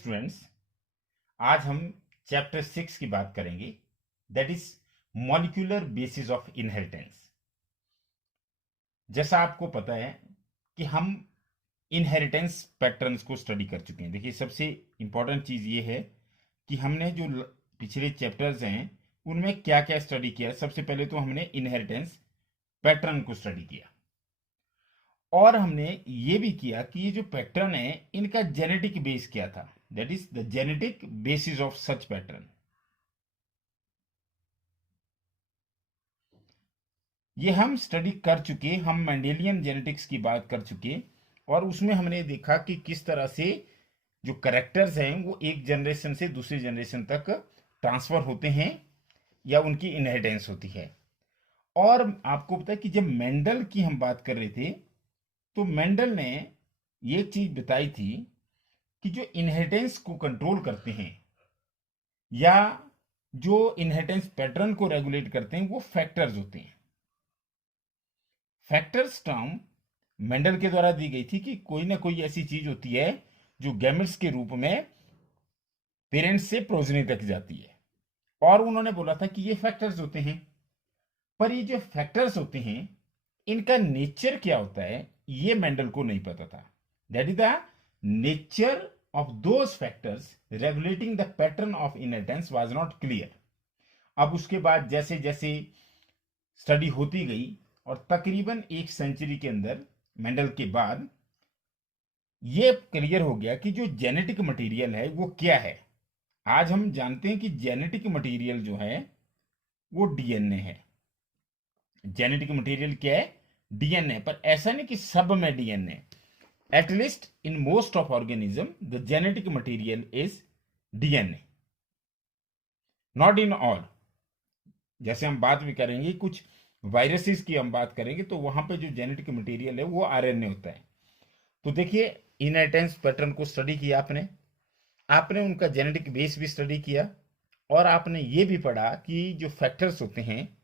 Students, आज हम chapter 6 की बात करेंगे, that is molecular basis of inheritance. जैसा आपको पता है कि हम इनहेरिटेंस पैटर्न्स को स्टडी कर चुके हैं। देखिए, सबसे इंपॉर्टेंट चीज़ ये है कि हमने जो पिछले चैप्टर्स हैं उनमें क्या क्या स्टडी किया। सबसे पहले तो हमने इनहेरिटेंस पैटर्न को स्टडी किया और हमने ये भी किया कि ये जो पैटर्न है इनका जेनेटिक बेस क्या था, that is the genetic basis of such pattern. ये हम स्टडी कर चुके, हम मेंडेलियन जेनेटिक्स की बात कर चुके और उसमें हमने देखा कि किस तरह से जो करेक्टर्स हैं वो एक जनरेशन से दूसरी जनरेशन तक ट्रांसफर होते हैं या उनकी इनहेरिटेंस होती है। और आपको पता है कि जब मेंडल की हम बात कर रहे थे तो मेंडल ने ये चीज बताई थी कि जो इनहेरिटेंस को कंट्रोल करते हैं या जो इनहेरिटेंस पैटर्न को रेगुलेट करते हैं वो फैक्टर्स होते हैं। फैक्टर्स टर्म मेंडल के द्वारा दी गई थी कि कोई ना कोई ऐसी चीज होती है जो गैमेट्स के रूप में पेरेंट्स से प्रोजनी तक जाती है, और उन्होंने बोला था कि ये फैक्टर्स होते हैं। पर ये जो फैक्टर्स होते हैं इनका नेचर क्या होता है ये मेंडल को नहीं पता था। That is the nature of those factors regulating the pattern of inheritance was not clear. अब उसके बाद जैसे जैसे स्टडी होती गई और तकरीबन एक सेंचुरी के अंदर मेंडल के बाद ये क्लियर हो गया कि जो जेनेटिक मटेरियल है वो क्या है। आज हम जानते हैं कि जेनेटिक मटेरियल जो है वो डीएनए है। जेनेटिक मटेरियल क्या है? डीएनए। पर ऐसा नहीं कि सब में DNA, at least in most of organism the genetic material is DNA, not in all. जैसे हम बात भी करेंगे कुछ वायरसेस की हम बात करेंगे तो वहां पे जो जेनेटिक मटेरियल है वो आरएनए होता है। तो देखिए, इनहेरिटेंस पैटर्न को स्टडी किया आपने, आपने उनका जेनेटिक बेस भी स्टडी किया और आपने ये भी पढ़ा कि जो फैक्टर्स होते हैं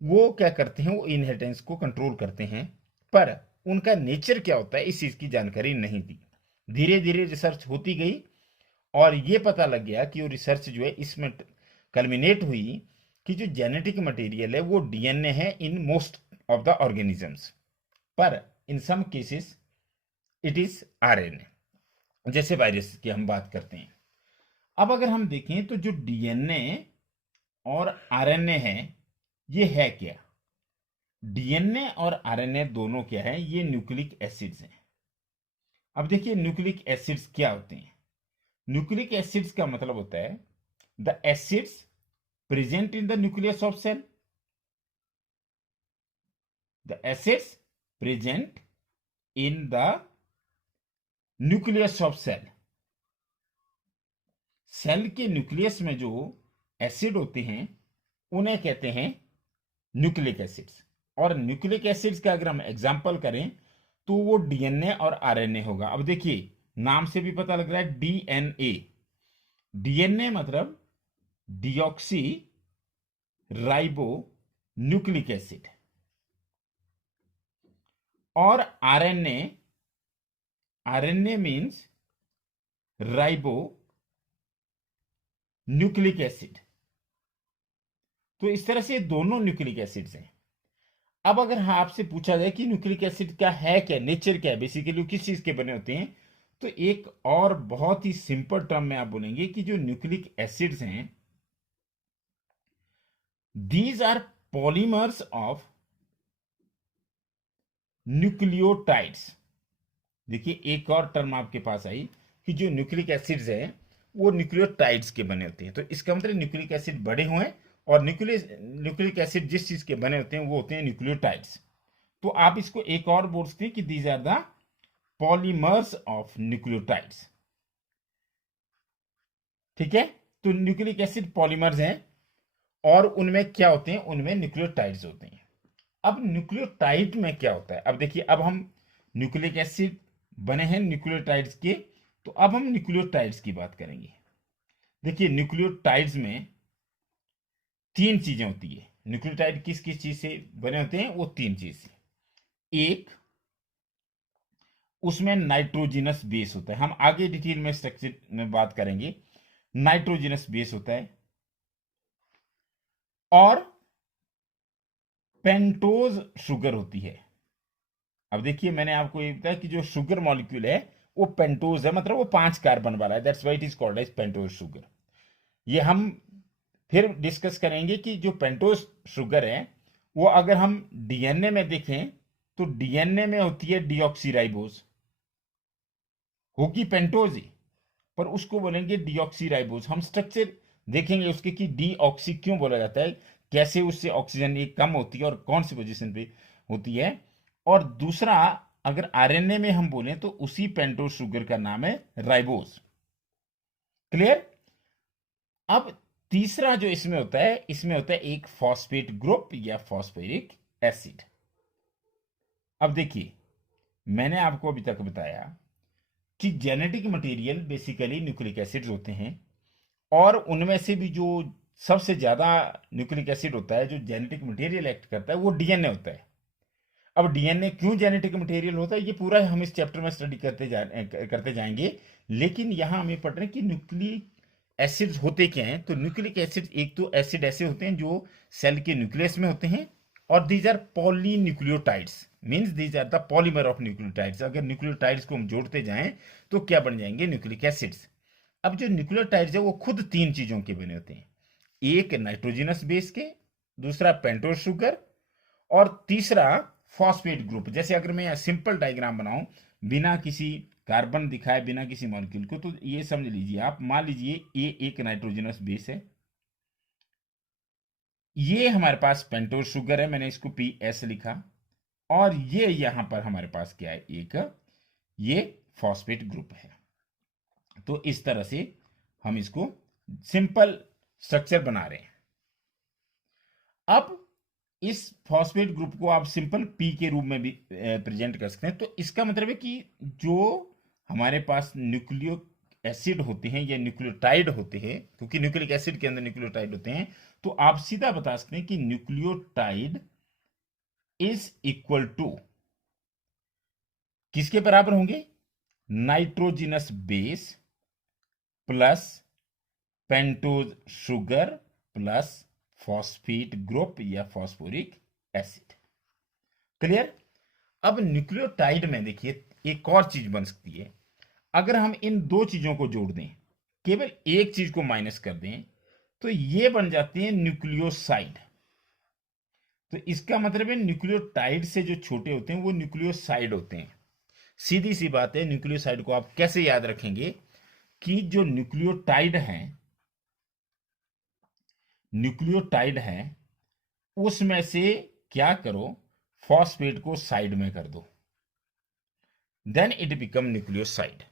वो क्या करते हैं, वो इनहेरिटेंस को कंट्रोल करते हैं। पर उनका नेचर क्या होता है इस चीज की जानकारी नहीं थी। धीरे धीरे रिसर्च होती गई और ये पता लग गया कि वो रिसर्च जो है इसमें कल्मिनेट हुई कि जो जेनेटिक मटेरियल है वो डीएनए है in most of the organisms, पर in some cases it is RNA. जैसे वायरस की हम बात करते हैं। अब अगर हम देखें तो जो डीएनए और आरएनए है ये है क्या? डीएनए और आरएनए दोनों क्या है? ये न्यूक्लिक एसिड्स हैं। अब देखिए, न्यूक्लिक एसिड्स क्या होते हैं? न्यूक्लिक एसिड्स का मतलब होता है the acids present in the nucleus of cell. The acids present in the nucleus of cell. Cell के न्यूक्लियस में जो एसिड होते हैं उन्हें कहते हैं न्यूक्लिक एसिड्स। और न्यूक्लिक एसिड्स का अगर हम एग्जांपल करें तो वो डीएनए और आरएनए होगा। अब देखिए, नाम से भी पता लग रहा है डीएनए। डीएनए मतलब डीऑक्सी राइबो न्यूक्लिक एसिड, और RNA, RNA means ribo nucleic acid. तो इस तरह से दोनों न्यूक्लिक एसिड्स हैं। अब अगर हाँ आपसे पूछा जाए कि न्यूक्लिक एसिड का है क्या, नेचर क्या है, बेसिकली किस चीज के बने होते हैं, तो एक और बहुत ही सिंपल टर्म में आप बोलेंगे कि जो न्यूक्लिक एसिड्स हैं these are polymers of nucleotides. देखिए, एक और टर्म आपके पास आई कि जो न्यूक्लिक एसिड्स हैं वो न्यूक्लियोटाइड्स के बने होते हैं। तो इसका मतलब न्यूक्लिक एसिड बड़े हुए हैं और न्यूक्लिक एसिड जिस चीज के बने होते हैं वो होते हैं न्यूक्लियोटाइड्स। तो आप इसको एक और बोल सकते हैं कि these are the polymers of nucleotides. ठीक है, तो न्यूक्लिक एसिड पॉलीमर्स हैं और उनमें क्या होते हैं, उनमें न्यूक्लियोटाइड्स होते हैं। अब न्यूक्लियोटाइड में क्या होता है? अब देखिए, अब हम न्यूक्लिक एसिड बने हैं न्यूक्लियोटाइड्स के, तो अब हम न्यूक्लियोटाइड्स की बात करेंगे। देखिए, न्यूक्लियोटाइड्स में तीन चीजें होती है। न्यूक्लियोटाइड किस किस चीज से बने होते हैं? वो तीन चीज से। एक, उसमें नाइट्रोजिनस बेस होता है। हम आगे डिटेल में स्ट्रक्चर में बात करेंगे। नाइट्रोजिनस बेस होता है और पेंटोज शुगर होती है। अब देखिए, मैंने आपको ये बताया कि जो शुगर मॉलिक्यूल है वो पेंटोज है, मतलब वो 5 कार्बन वाला है। That's why it is called as pentose sugar. ये हम फिर डिस्कस करेंगे कि जो पेंटोज शुगर है वो अगर हम डीएनए में देखें तो डीएनए में होती है डीऑक्सीराइबोज, होगी पेंटोज ही, पर उसको बोलेंगे डीऑक्सीराइबोज। हम स्ट्रक्चर देखेंगे उसके कि डीऑक्सी क्यों बोला जाता है, कैसे उससे ऑक्सीजन एक कम होती है और कौन सी पोजीशन पे होती है। और दूसरा, अगर आरएनए में हम बोलें तो उसी पेंटोज शुगर का नाम है राइबोज। क्लियर। अब तीसरा जो इसमें होता है, इसमें होता है एक फॉस्फेट ग्रुप या फॉस्फोरिक एसिड। अब देखिए, मैंने आपको अभी तक बताया कि genetic material basically nucleic acids होते हैं, और उनमें से भी जो सबसे ज्यादा न्यूक्लिक एसिड होता है जो जेनेटिक मटेरियल एक्ट करता है वो डीएनए होता है। अब डीएनए क्यों जेनेटिक मटेरियल होता है ये पूरा हम इस चैप्टर में स्टडी करते जाएंगे। लेकिन यहां हमें पढ़ रहे हैं कि न्यूक्लिक एसिड्स होते क्या हैं। तो न्यूक्लिक एसिड, एक तो एसिड ऐसे होते हैं जो सेल के न्यूक्लियस में होते हैं, और these are polynucleotides, means these are the polymer of nucleotides. अगर न्यूक्लियोटाइड्स को हम जोड़ते जाएं तो क्या बन जाएंगे, न्यूक्लिक एसिड्स। अब जो न्यूक्लियोटाइड्स है वो खुद 3 चीजों के बने होते हैं। एक नाइट्रोजिनस बेस के, दूसरा पेंटोज शुगर, और तीसरा फॉस्फेट ग्रुप। जैसे अगर मैं सिंपल डायग्राम बनाऊं बिना किसी कार्बन दिखाए, बिना किसी मॉलिक्यूल को, तो ये समझ लीजिए आप, मान लीजिए ये एक नाइट्रोजनस बेस है, ये हमारे पास पेंटोज शुगर है, मैंने इसको पी एस लिखा, और ये यहां पर हमारे पास क्या है, एक ये फॉस्फेट ग्रुप है। तो इस तरह से हम इसको सिंपल स्ट्रक्चर बना रहे हैं। अब इस फॉस्फेट ग्रुप को आप सिंपल पी के रूप में भी प्रेजेंट कर सकते हैं। तो इसका मतलब है कि जो हमारे पास न्यूक्लियो एसिड होते हैं या न्यूक्लियोटाइड होते हैं, क्योंकि न्यूक्लिक एसिड के अंदर न्यूक्लियोटाइड होते हैं, तो आप सीधा बता सकते हैं कि न्यूक्लियोटाइड इज इक्वल टू किसके बराबर होंगे, nitrogenous base plus pentose sugar plus phosphate group या फॉस्फोरिक एसिड। क्लियर। अब न्यूक्लियोटाइड में देखिए एक और चीज बन सकती है। अगर हम इन दो चीजों को जोड़ दें, केवल एक चीज को माइनस कर दें, तो ये बन जाते हैं न्यूक्लियोसाइड। तो इसका मतलब है न्यूक्लियोटाइड से जो छोटे होते हैं वो न्यूक्लियोसाइड होते हैं। सीधी सी बात है, न्यूक्लियोसाइड को आप कैसे याद रखेंगे कि जो न्यूक्लियोटाइड है उसमें से क्या करो, फॉस्फेट को साइड में कर दो, देन इट बिकम न्यूक्लियोसाइड।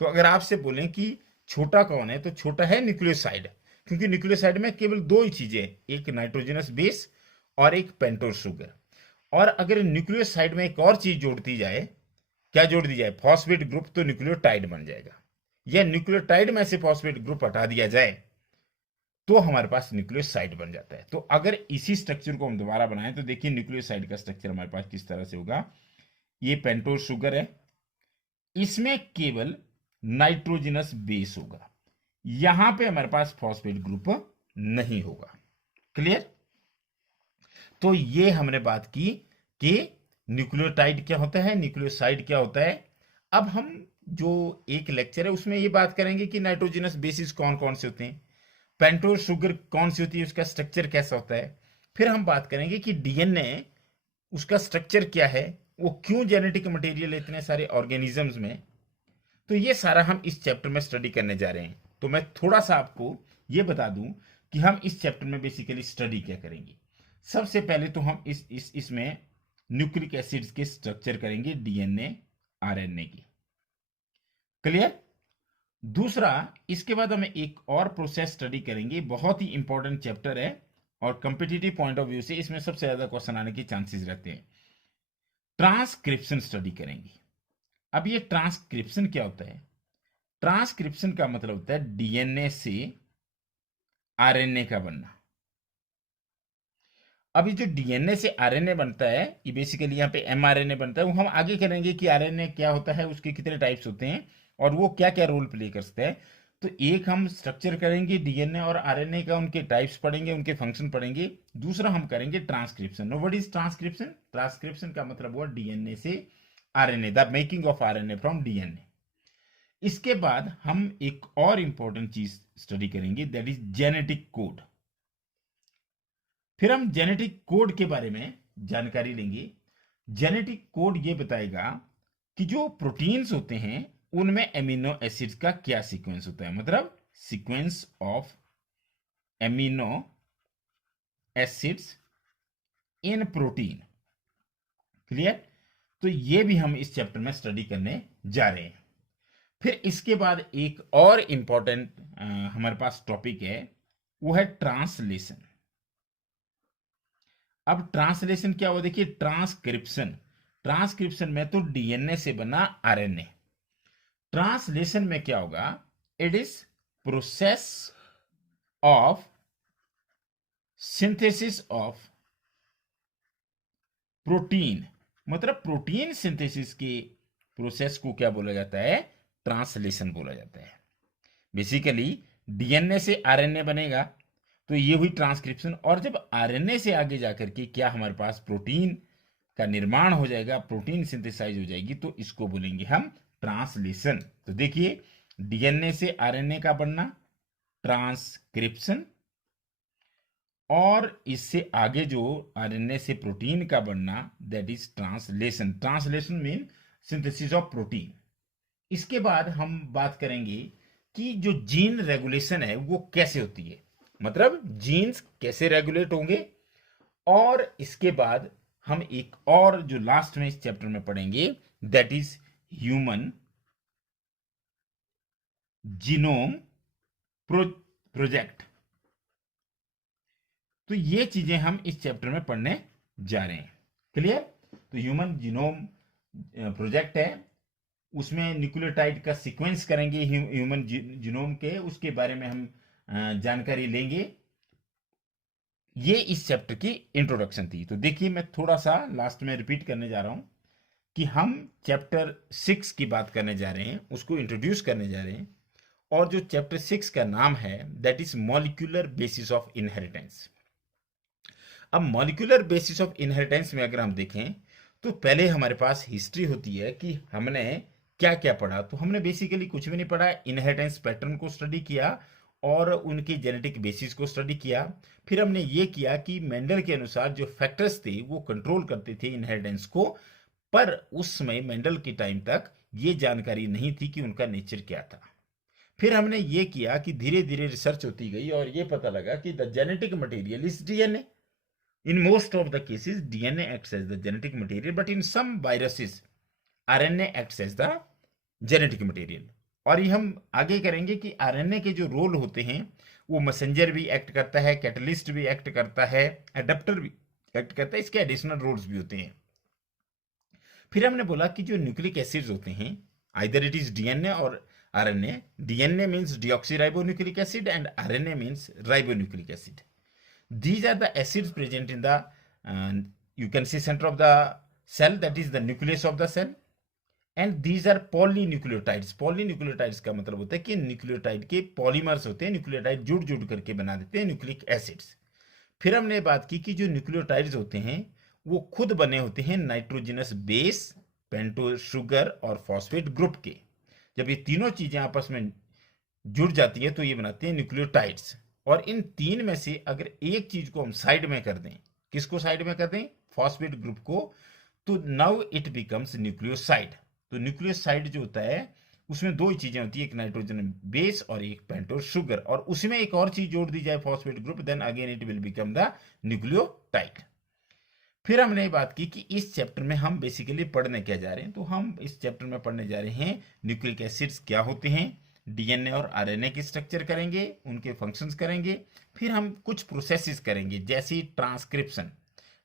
तो अगर आपसे बोलें कि छोटा कौन है, तो छोटा है न्यूक्लियोसाइड, क्योंकि न्यूक्लियोसाइड में केवल दो ही चीजें हैं, एक नाइट्रोजनस बेस और एक पेंटोज शुगर। और अगर न्यूक्लियोसाइड में एक और चीज जोड़ दी जाए, क्या जोड़ दी जाए, फॉस्फेट ग्रुप, तो न्यूक्लियोटाइड बन जाएगा। या न्यूक्लियोटाइड में से फॉस्फेट ग्रुप हटा दिया जाए तो हमारे पास न्यूक्लियोसाइड बन जाता है। तो अगर इसी स्ट्रक्चर को हम दोबारा बनाएं तो देखिए न्यूक्लियोसाइड का स्ट्रक्चर हमारे पास किस तरह से होगा। ये पेंटोज शुगर है, इसमें केवल नाइट्रोजनस बेस होगा, यहां पे हमारे पास फॉस्फेट ग्रुप नहीं होगा। क्लियर। तो ये हमने बात की कि न्यूक्लियोटाइड क्या होता है, न्यूक्लियोसाइड क्या होता है। अब हम जो एक लेक्चर है उसमें ये बात करेंगे कि नाइट्रोजनस बेसिस कौन कौन से होते हैं, पेंटोज शुगर कौन सी होती है, उसका स्ट्रक्चर कैसा होता है। फिर हम बात करेंगे कि डीएनए, उसका स्ट्रक्चर क्या है, वो क्यों जेनेटिक मटेरियल है इतने सारे ऑर्गेनिजम्स में। तो ये सारा हम इस चैप्टर में स्टडी करने जा रहे हैं। तो मैं थोड़ा सा आपको ये बता दूं कि हम इस चैप्टर में बेसिकली स्टडी क्या करेंगे। सबसे पहले तो हम इसमें न्यूक्लिक एसिड्स के स्ट्रक्चर करेंगे, डीएनए आरएनए की। क्लियर। दूसरा, इसके बाद हम एक और प्रोसेस स्टडी करेंगे, बहुत ही इंपॉर्टेंट चैप्टर है और कंपिटिटिव पॉइंट ऑफ व्यू से इसमें सबसे ज्यादा क्वेश्चन आने के चांसेस रहते हैं। ट्रांसक्रिप्शन स्टडी करेंगे। अब ये ट्रांसक्रिप्शन क्या होता है, ट्रांसक्रिप्शन का मतलब होता है डीएनए से आरएनए का बनना। अभी जो डीएनए से आरएनए बनता है, ये बेसिकली यहाँ पे एमआरएनए बनता है, वो हम आगे करेंगे कि आरएनए क्या होता है, उसके कितने टाइप्स होते हैं और वो क्या क्या रोल प्ले करते हैं। तो एक हम स्ट्रक्चर करेंगे डीएनए और आरएनए का, उनके टाइप्स पढ़ेंगे, उनके फंक्शन पढ़ेंगे। दूसरा हम करेंगे transcription. No, what is transcription? Transcription का मतलब हुआ डीएनए से RNA, the making of RNA from DNA. इसके बाद हम एक और इंपॉर्टेंट चीज स्टडी करेंगे, दैट इज जेनेटिक कोड। फिर हम जेनेटिक कोड के बारे में जानकारी लेंगे। जेनेटिक कोड ये बताएगा कि जो प्रोटीन्स होते हैं उनमें एमिनो एसिड्स का क्या सीक्वेंस होता है, मतलब sequence of amino acids in protein. Clear? तो ये भी हम इस चैप्टर में स्टडी करने जा रहे हैं। फिर इसके बाद एक और इंपॉर्टेंट हमारे पास टॉपिक है, वो है ट्रांसलेशन। अब ट्रांसलेशन क्या हुआ, देखिए ट्रांसक्रिप्शन। ट्रांसक्रिप्शन में तो डीएनए से बना आरएनए। ट्रांसलेशन में क्या होगा, it is process of synthesis of protein, मतलब प्रोटीन सिंथेसिस के प्रोसेस को क्या बोला जाता है, ट्रांसलेशन बोला जाता है। बेसिकली डीएनए से आरएनए बनेगा तो ये हुई ट्रांसक्रिप्शन, और जब आरएनए से आगे जाकर के क्या हमारे पास प्रोटीन का निर्माण हो जाएगा, प्रोटीन सिंथेसाइज हो जाएगी, तो इसको बोलेंगे हम ट्रांसलेशन। तो देखिए डीएनए से आरएनए का बनना ट्रांसक्रिप्शन, और इससे आगे जो आरएनए से प्रोटीन का बनना that is translation. Translation mean synthesis of protein. इसके बाद हम बात करेंगे कि जो जीन रेगुलेशन है वो कैसे होती है, मतलब जीन्स कैसे रेगुलेट होंगे। और इसके बाद हम एक और जो लास्ट में इस चैप्टर में पढ़ेंगे, that is human genome project. तो ये चीजें हम इस चैप्टर में पढ़ने जा रहे हैं। क्लियर? तो ह्यूमन जीनोम प्रोजेक्ट है, उसमें न्यूक्लियोटाइड का सीक्वेंस करेंगे ह्यूमन जीनोम के, उसके बारे में हम जानकारी लेंगे। ये इस चैप्टर की इंट्रोडक्शन थी। तो देखिए मैं थोड़ा सा लास्ट में रिपीट करने जा रहा हूं कि हम चैप्टर 6 की बात करने जा रहे हैं, उसको इंट्रोड्यूस करने जा रहे हैं। और जो चैप्टर 6 का नाम है that is molecular basis of inheritance. अब मॉलिक्यूलर बेसिस ऑफ इनहेरिटेंस में अगर हम देखें तो पहले हमारे पास हिस्ट्री होती है कि हमने क्या क्या पढ़ा। तो हमने बेसिकली कुछ भी नहीं पढ़ा, इनहेरिटेंस पैटर्न को स्टडी किया और उनकी जेनेटिक बेसिस को स्टडी किया। फिर हमने ये किया कि मेंडल के अनुसार जो फैक्टर्स थे वो कंट्रोल करते थे इनहेरिटेंस को, पर उस समय मेंडल के टाइम तक ये जानकारी नहीं थी कि उनका नेचर क्या था। फिर हमने ये किया कि धीरे धीरे रिसर्च होती गई और ये पता लगा कि the genetic material is DNA. In most of the cases, DNA acts as the genetic material, but in some viruses, RNA acts as the genetic material. और ये हम आगे करेंगे कि आरएनए के जो रोल होते हैं वो मैसेंजर भी एक्ट करता है, कैटलिस्ट भी एक्ट करता है, एडेप्टर भी एक्ट करता है, इसके एडिशनल रोल्स भी होते हैं। फिर हमने बोला कि जो न्यूक्लिक एसिड्स होते हैं, आइदर इट इज डीएनए और RNA. DNA means deoxyribonucleic acid and RNA means ribonucleic acid. These are the acids present in the you can see center of the cell, that is the nucleus of the cell, and these are polynucleotides. polynucleotides का मतलब होता है कि nucleotide के polymers होते हैं, nucleotide जुड़ जुड़ करके बना देते हैं न्यूक्लिक एसिड्स। फिर हमने बात की कि जो न्यूक्लियोटाइड्स होते हैं वो खुद बने होते हैं नाइट्रोजनस बेस, पेंटोज शुगर और फॉस्फेट ग्रुप के। जब ये तीनों चीजें आपस में जुड़ जाती है तो ये बनाते हैं न्यूक्लियोटाइड्स। और इन तीन में से अगर एक चीज को हम साइड में कर दें, किसको साइड में कर दें, फॉस्फेट ग्रुप को, तो नाउ इट बिकम्स न्यूक्लियोसाइड। तो न्यूक्लियोसाइड जो होता है उसमें दो ही चीजें होती है, एक नाइट्रोजन बेस और एक पेंटोज शुगर, और उसमें एक और चीज जोड़ दी जाए phosphate group, then again it will become the nucleotide. फिर हमने बात की कि इस चैप्टर में हम बेसिकली पढ़ने क्या जा रहे हैं। तो हम इस चैप्टर में पढ़ने जा रहे हैं न्यूक्लिक एसिड्स क्या होते हैं, डीएनए और आरएनए की स्ट्रक्चर करेंगे, उनके फंक्शंस करेंगे। फिर हम कुछ प्रोसेसेस करेंगे जैसे ट्रांसक्रिप्शन,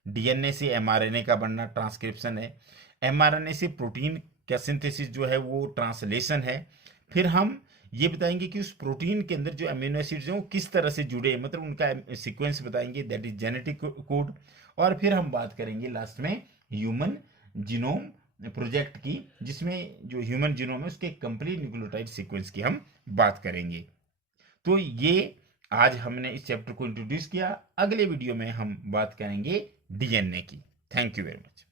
डीएनए से एमआरएनए का बनना ट्रांसक्रिप्शन है, एमआरएनए से प्रोटीन का सिंथेसिस जो है वो ट्रांसलेशन है। फिर हम ये बताएंगे कि उस प्रोटीन के अंदर जो अमीनो एसिड्स हैं वो किस तरह से जुड़े हैं, मतलब उनका सीक्वेंस बताएंगे, दैट इज जेनेटिक कोड। और फिर हम बात करेंगे लास्ट में ह्यूमन जीनोम प्रोजेक्ट की, जिसमें जो ह्यूमन जीनोम है उसके कंप्लीट न्यूक्लियोटाइड सीक्वेंस की हम बात करेंगे। तो ये आज हमने इस चैप्टर को इंट्रोड्यूस किया। अगले वीडियो में हम बात करेंगे डीएनए की। Thank you very much.